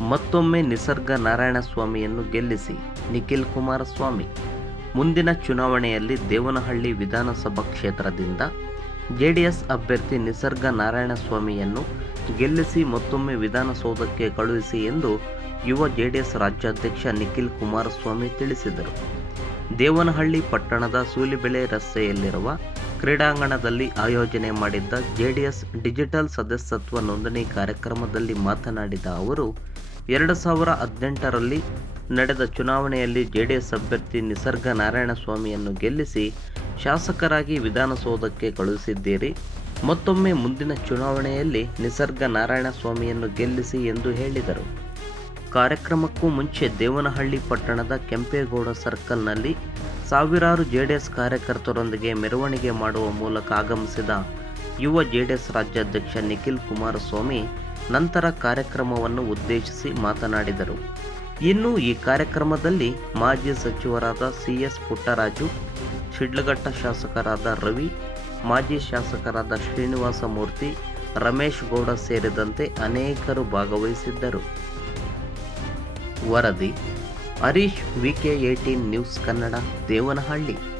ಮತ್ತೊಮ್ಮೆ ನಿಸರ್ಗ ನಾರಾಯಣಸ್ವಾಮಿಯನ್ನು ಗೆಲ್ಲಿಸಿ ನಿಖಿಲ್ ಕುಮಾರಸ್ವಾಮಿ. ಮುಂದಿನ ಚುನಾವಣೆಯಲ್ಲಿ ದೇವನಹಳ್ಳಿ ವಿಧಾನಸಭಾ ಕ್ಷೇತ್ರದಿಂದ ಜೆಡಿಎಸ್ ಅಭ್ಯರ್ಥಿ ನಿಸರ್ಗ ನಾರಾಯಣಸ್ವಾಮಿಯನ್ನು ಗೆಲ್ಲಿಸಿ ಮತ್ತೊಮ್ಮೆ ವಿಧಾನಸೌಧಕ್ಕೆ ಕಳುಹಿಸಿ ಎಂದು ಯುವ ಜೆಡಿಎಸ್ ರಾಜ್ಯಾಧ್ಯಕ್ಷ ನಿಖಿಲ್ ಕುಮಾರಸ್ವಾಮಿ ತಿಳಿಸಿದರು. ದೇವನಹಳ್ಳಿ ಪಟ್ಟಣದ ಸೂಲಿಬೆಳೆ ರಸ್ತೆಯಲ್ಲಿರುವ ಕ್ರೀಡಾಂಗಣದಲ್ಲಿ ಆಯೋಜನೆ ಮಾಡಿದ್ದ ಜೆಡಿಎಸ್ ಡಿಜಿಟಲ್ ಸದಸ್ಯತ್ವ ನೋಂದಣಿ ಕಾರ್ಯಕ್ರಮದಲ್ಲಿ ಮಾತನಾಡಿದ ಅವರು ಎರಡು ಸಾವಿರ ಹದಿನೆಂಟರಲ್ಲಿ ನಡೆದ ಚುನಾವಣೆಯಲ್ಲಿ ಜೆಡಿಎಸ್ ಅಭ್ಯರ್ಥಿ ನಿಸರ್ಗ ನಾರಾಯಣಸ್ವಾಮಿಯನ್ನು ಗೆಲ್ಲಿಸಿ ಶಾಸಕರಾಗಿ ವಿಧಾನಸೌಧಕ್ಕೆ ಕಳುಹಿಸಿದ್ದೀರಿ. ಮತ್ತೊಮ್ಮೆ ಮುಂದಿನ ಚುನಾವಣೆಯಲ್ಲಿ ನಿಸರ್ಗ ನಾರಾಯಣಸ್ವಾಮಿಯನ್ನು ಗೆಲ್ಲಿಸಿ ಎಂದು ಹೇಳಿದರು. ಕಾರ್ಯಕ್ರಮಕ್ಕೂ ಮುಂಚೆ ದೇವನಹಳ್ಳಿ ಪಟ್ಟಣದ ಕೆಂಪೇಗೌಡ ಸರ್ಕಲ್ನಲ್ಲಿ ಸಾವಿರಾರು ಜೆಡಿಎಸ್ ಕಾರ್ಯಕರ್ತರೊಂದಿಗೆ ಮೆರವಣಿಗೆ ಮಾಡುವ ಮೂಲಕ ಆಗಮಿಸಿದ ಯುವ ಜೆಡಿಎಸ್ ರಾಜ್ಯಾಧ್ಯಕ್ಷ ನಿಖಿಲ್ ಕುಮಾರಸ್ವಾಮಿ ನಂತರ ಕಾರ್ಯಕ್ರಮವನ್ನು ಉದ್ದೇಶಿಸಿ ಮಾತನಾಡಿದರು. ಇನ್ನು ಈ ಕಾರ್ಯಕ್ರಮದಲ್ಲಿ ಮಾಜಿ ಸಚಿವರಾದ ಸಿ ಎಸ್ ಪುಟ್ಟರಾಜು, ಶಿಡ್ಲಘಟ್ಟ ಶಾಸಕರಾದ ರವಿ, ಮಾಜಿ ಶಾಸಕರಾದ ಶ್ರೀನಿವಾಸ ಮೂರ್ತಿ, ರಮೇಶ್ ಗೌಡ ಸೇರಿದಂತೆ ಅನೇಕರು ಭಾಗವಹಿಸಿದ್ದರು. ವರದಿ, Harish VK eighteen news Kannada, Devanahalli.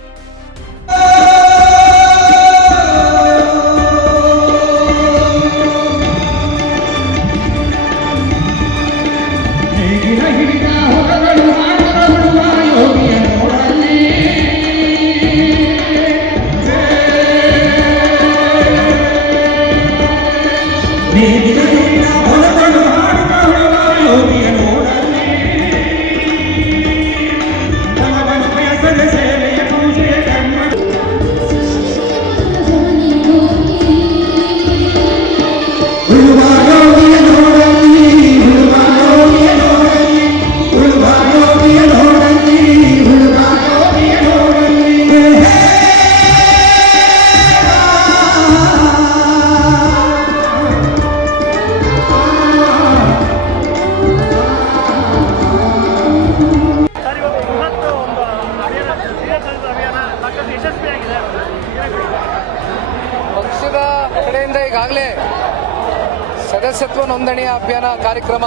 ಈಗಾಗಲೇ ಸದಸ್ಯತ್ವ ನೋಂದಣಿ ಅಭಿಯಾನ ಕಾರ್ಯಕ್ರಮ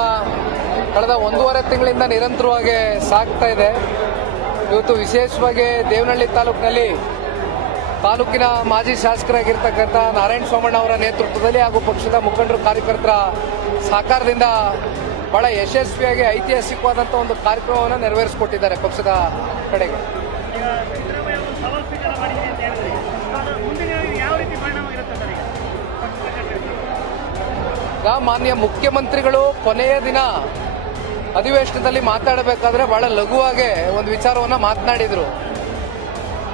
ಕಳೆದ ಒಂದೂವರೆ ತಿಂಗಳಿಂದ ನಿರಂತರವಾಗಿ ಸಾಗ್ತಾ ಇದೆ. ಇವತ್ತು ವಿಶೇಷವಾಗಿ ದೇವನಹಳ್ಳಿ ತಾಲೂಕಿನಲ್ಲಿ ತಾಲೂಕಿನ ಮಾಜಿ ಶಾಸಕರಾಗಿರ್ತಕ್ಕಂಥ ನಾರಾಯಣ ಸೋಮಣ್ಣ ಅವರ ನೇತೃತ್ವದಲ್ಲಿ ಹಾಗೂ ಪಕ್ಷದ ಮುಖಂಡರು ಕಾರ್ಯಕರ್ತರ ಸಹಕಾರದಿಂದ ಬಹಳ ಯಶಸ್ವಿಯಾಗಿ ಐತಿಹಾಸಿಕವಾದಂಥ ಒಂದು ಕಾರ್ಯಕ್ರಮವನ್ನು ನೆರವೇರಿಸಿಕೊಟ್ಟಿದ್ದಾರೆ ಪಕ್ಷದ ಕಡೆಗೆ. ಮಾನ್ಯ ಮುಖ್ಯಮಂತ್ರಿಗಳು ಕೊನೆಯ ದಿನ ಅಧಿವೇಶನದಲ್ಲಿ ಮಾತಾಡಬೇಕಾದ್ರೆ ಬಹಳ ಲಘುವಾಗಿ ಒಂದು ವಿಚಾರವನ್ನ ಮಾತನಾಡಿದ್ರು.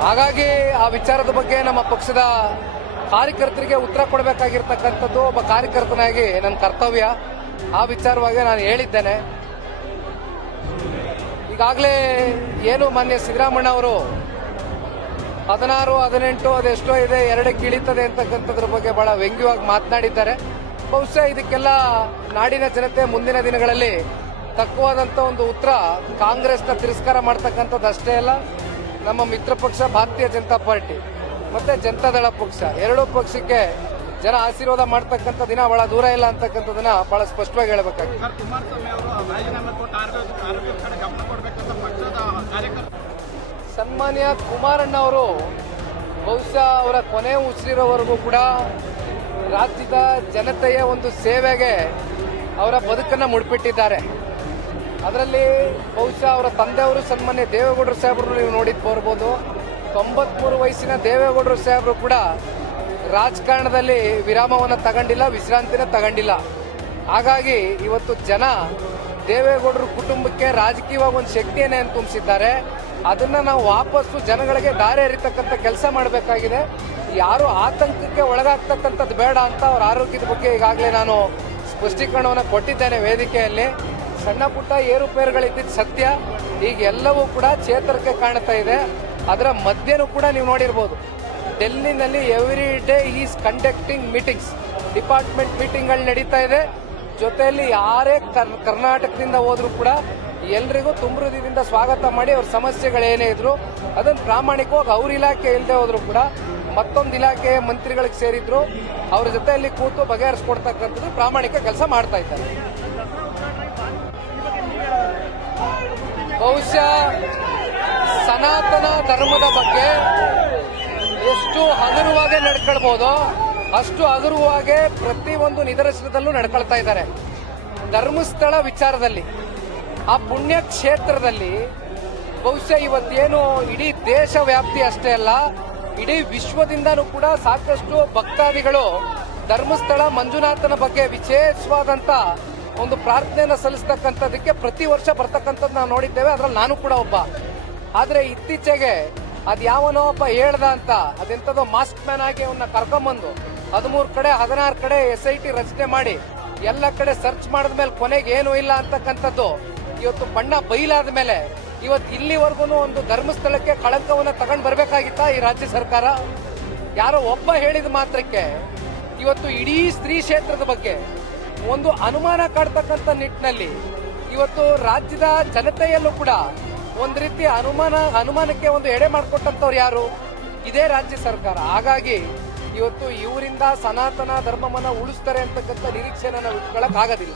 ಹಾಗಾಗಿ ಆ ವಿಚಾರದ ಬಗ್ಗೆ ನಮ್ಮ ಪಕ್ಷದ ಕಾರ್ಯಕರ್ತರಿಗೆ ಉತ್ತರ ಕೊಡಬೇಕಾಗಿರ್ತಕ್ಕಂಥದ್ದು ಒಬ್ಬ ಕಾರ್ಯಕರ್ತನಾಗಿ ನನ್ನ ಕರ್ತವ್ಯ. ಆ ವಿಚಾರವಾಗಿ ನಾನು ಹೇಳಿದ್ದೇನೆ. ಈಗಾಗಲೇ ಏನು ಮಾನ್ಯ ಸಿದ್ದರಾಮಣ್ಣ ಅವರು ಹದಿನಾರು, ಹದಿನೆಂಟು, ಅದೆಷ್ಟೋ ಇದೆ ಎರಡಕ್ಕೆ ಇಳಿತದೆ ಅಂತಕ್ಕಂಥದ್ರ ಬಗ್ಗೆ ಬಹಳ ವ್ಯಂಗ್ಯವಾಗಿ ಮಾತನಾಡಿದ್ದಾರೆ. ಬಹುಶಃ ಇದಕ್ಕೆಲ್ಲ ನಾಡಿನ ಜನತೆ ಮುಂದಿನ ದಿನಗಳಲ್ಲಿ ತಕ್ಕವಾದಂಥ ಒಂದು ಉತ್ತರ ಕಾಂಗ್ರೆಸ್ನ ತಿರಸ್ಕಾರ ಮಾಡ್ತಕ್ಕಂಥದ್ದು ಅಷ್ಟೇ ಅಲ್ಲ ನಮ್ಮ ಮಿತ್ರ ಪಕ್ಷ ಭಾರತೀಯ ಜನತಾ ಪಾರ್ಟಿ ಮತ್ತೆ ಜನತಾದಳ ಪಕ್ಷ. ಎರಡೂ ಪಕ್ಷಕ್ಕೆ ಜನ ಆಶೀರ್ವಾದ ಮಾಡ್ತಕ್ಕಂಥ ದಿನ ಬಹಳ ದೂರ ಇಲ್ಲ ಅಂತಕ್ಕಂಥದನ್ನ ಬಹಳ ಸ್ಪಷ್ಟವಾಗಿ ಹೇಳಬೇಕಾಗಿದೆ. ಸನ್ಮಾನ್ಯ ಕುಮಾರಣ್ಣ ಅವರು ಬಹುಶಃ ಅವರ ಕೊನೆ ಉಸಿರಿರೋವರೆಗೂ ಕೂಡ ರಾಜ್ಯದ ಜನತೆಯ ಒಂದು ಸೇವೆಗೆ ಅವರ ಬದುಕನ್ನು ಮುಡ್ಪಿಟ್ಟಿದ್ದಾರೆ. ಅದರಲ್ಲಿ ಬಹುಶಃ ಅವರ ತಂದೆಯವರು ಸನ್ಮಾನ್ಯ ದೇವೇಗೌಡರು ಸಾಹೇಬರು ನೀವು ನೋಡಿದ್ ಬರ್ಬೋದು. ತೊಂಬತ್ಮೂರು ವಯಸ್ಸಿನ ದೇವೇಗೌಡರು ಸಾಹೇಬರು ಕೂಡ ರಾಜಕಾರಣದಲ್ಲಿ ವಿರಾಮವನ್ನು ತಗೊಂಡಿಲ್ಲ, ವಿಶ್ರಾಂತಿನ ತಗೊಂಡಿಲ್ಲ. ಹಾಗಾಗಿ ಇವತ್ತು ಜನ ದೇವೇಗೌಡರು ಕುಟುಂಬಕ್ಕೆ ರಾಜಕೀಯವಾಗಿ ಒಂದು ಶಕ್ತಿಯನ್ನೇ ತುಂಬಿಸಿದ್ದಾರೆ. ಅದನ್ನ ನಾವು ವಾಪಸ್ಸು ಜನಗಳಿಗೆ ದಾರಿ ಎರಿತಕ್ಕಂಥ ಕೆಲಸ ಮಾಡಬೇಕಾಗಿದೆ. ಯಾರು ಆತಂಕಕ್ಕೆ ಒಳಗಾಗ್ತಕ್ಕಂಥದ್ದು ಬೇಡ ಅಂತ ಅವ್ರ ಆರೋಗ್ಯದ ಬಗ್ಗೆ ಈಗಾಗಲೇ ನಾನು ಸ್ಪಷ್ಟೀಕರಣವನ್ನು ಕೊಟ್ಟಿದ್ದೇನೆ ವೇದಿಕೆಯಲ್ಲಿ. ಸಣ್ಣ ಪುಟ್ಟ ಏರುಪೇರುಗಳಿದ್ದಿದ್ದು ಸತ್ಯ, ಈಗ ಎಲ್ಲವೂ ಕೂಡ ಚೇತರಿಕೆ ಕಾಣ್ತಾ ಇದೆ. ಅದರ ಮಧ್ಯನೂ ಕೂಡ ನೀವು ನೋಡಿರ್ಬೋದು. ಡೆಲ್ಲಿನಲ್ಲಿ every day is conducting meetings department ಮೀಟಿಂಗ್ಗಳು ನಡೀತಾ ಇದೆ. ಜೊತೆಯಲ್ಲಿ ಯಾರೇ ಕರ್- ಕರ್ನಾಟಕದಿಂದ ಹೋದರೂ ಕೂಡ ಎಲ್ರಿಗೂ ತುಂಬೃದಿಂದ ಸ್ವಾಗತ ಮಾಡಿ ಅವ್ರ ಸಮಸ್ಯೆಗಳೇನೇ ಇದ್ರು ಅದನ್ನು ಪ್ರಾಮಾಣಿಕವಾಗಿ ಅವ್ರ ಇಲಾಖೆ ಇಲ್ಲದೆ ಹೋದ್ರು ಕೂಡ ಮತ್ತೊಂದು ಇಲಾಖೆ ಮಂತ್ರಿಗಳಿಗೆ ಸೇರಿದ್ರು, ಅವ್ರ ಜೊತೆಯಲ್ಲಿ ಕೂತು ಬಗೆಹರಿಸ್ಕೊಡ್ತಕ್ಕಂಥದ್ದು ಪ್ರಾಮಾಣಿಕ ಕೆಲಸ ಮಾಡ್ತಾ ಇದ್ದಾರೆ. ಬಹುಶಃ ಸನಾತನ ಧರ್ಮದ ಬಗ್ಗೆ ಎಷ್ಟು ಹಗುರವಾಗಿ ನಡ್ಕೊಳ್ಬೋದು, ಅಷ್ಟು ಹಗುರವಾಗಿ ಪ್ರತಿಯೊಂದು ನಿದರ್ಶನದಲ್ಲೂ ನಡ್ಕೊಳ್ತಾ ಇದ್ದಾರೆ. ಧರ್ಮಸ್ಥಳ ವಿಚಾರದಲ್ಲಿ ಆ ಪುಣ್ಯ ಕ್ಷೇತ್ರದಲ್ಲಿ ಬಹುಶಃ ಇವತ್ತೇನು ಇಡೀ ದೇಶ ವ್ಯಾಪ್ತಿ ಅಷ್ಟೇ ಅಲ್ಲ, ಇಡೀ ವಿಶ್ವದಿಂದನೂ ಕೂಡ ಸಾಕಷ್ಟು ಭಕ್ತಾದಿಗಳು ಧರ್ಮಸ್ಥಳ ಮಂಜುನಾಥನ ಬಗ್ಗೆ ವಿಶೇಷವಾದಂತ ಒಂದು ಪ್ರಾರ್ಥನೆಯನ್ನು ಸಲ್ಲಿಸ್ತಕ್ಕಂಥದಕ್ಕೆ ಪ್ರತಿ ವರ್ಷ ಬರ್ತಕ್ಕಂಥದ್ದು ನಾವು ನೋಡಿದ್ದೇವೆ, ಅದ್ರಲ್ಲಿ ನಾನು ಕೂಡ ಒಬ್ಬ. ಆದರೆ ಇತ್ತೀಚೆಗೆ ಅದು ಯಾವನೋ ಒಬ್ಬ ಹೇಳ್ದ ಅಂತ ಅದೆಂತದೋ ಮಾಸ್ಕ್ ಮ್ಯಾನ್ ಆಗಿ ಅವನ್ನ ಕರ್ಕೊಂಬಂದು, ಹದಿಮೂರು ಕಡೆ, ಹದಿನಾರು ಕಡೆ ಎಸ್ ಐ ಟಿ ರಚನೆ ಮಾಡಿ, ಎಲ್ಲ ಕಡೆ ಸರ್ಚ್ ಮಾಡಿದ್ಮೇಲೆ ಕೊನೆಗೆ ಏನು ಇಲ್ಲ ಅಂತಕ್ಕಂಥದ್ದು ಇವತ್ತು ಬಣ್ಣ ಬಯಲಾದ ಮೇಲೆ ಇವತ್ತು ಇಲ್ಲಿವರೆಗೂ ಒಂದು ಧರ್ಮಸ್ಥಳಕ್ಕೆ ಕಳಂಕವನ್ನು ತಗೊಂಡು ಬರಬೇಕಾಗಿತ್ತಾ ಈ ರಾಜ್ಯ ಸರ್ಕಾರ? ಯಾರೋ ಒಬ್ಬ ಹೇಳಿದ ಮಾತ್ರಕ್ಕೆ ಇವತ್ತು ಇಡೀ ಸ್ತ್ರೀ ಕ್ಷೇತ್ರದ ಬಗ್ಗೆ ಒಂದು ಅನುಮಾನ ಕಾಡ್ತಕ್ಕಂಥ ನಿಟ್ಟಿನಲ್ಲಿ ಇವತ್ತು ರಾಜ್ಯದ ಜನತೆಯಲ್ಲೂ ಕೂಡ ಒಂದು ರೀತಿ ಅನುಮಾನ, ಅನುಮಾನಕ್ಕೆ ಒಂದು ಎಡೆ ಮಾಡಿಕೊಟ್ಟಂಥವ್ರು ಯಾರು? ಇದೇ ರಾಜ್ಯ ಸರ್ಕಾರ. ಹಾಗಾಗಿ ಇವತ್ತು ಇವರಿಂದ ಸನಾತನ ಧರ್ಮವನ್ನು ಉಳಿಸ್ತಾರೆ ಅಂತಕ್ಕಂಥ ನಿರೀಕ್ಷೆನ ನಾವು ಇಟ್ಕೊಳಕ್ ಆಗೋದಿಲ್ಲ.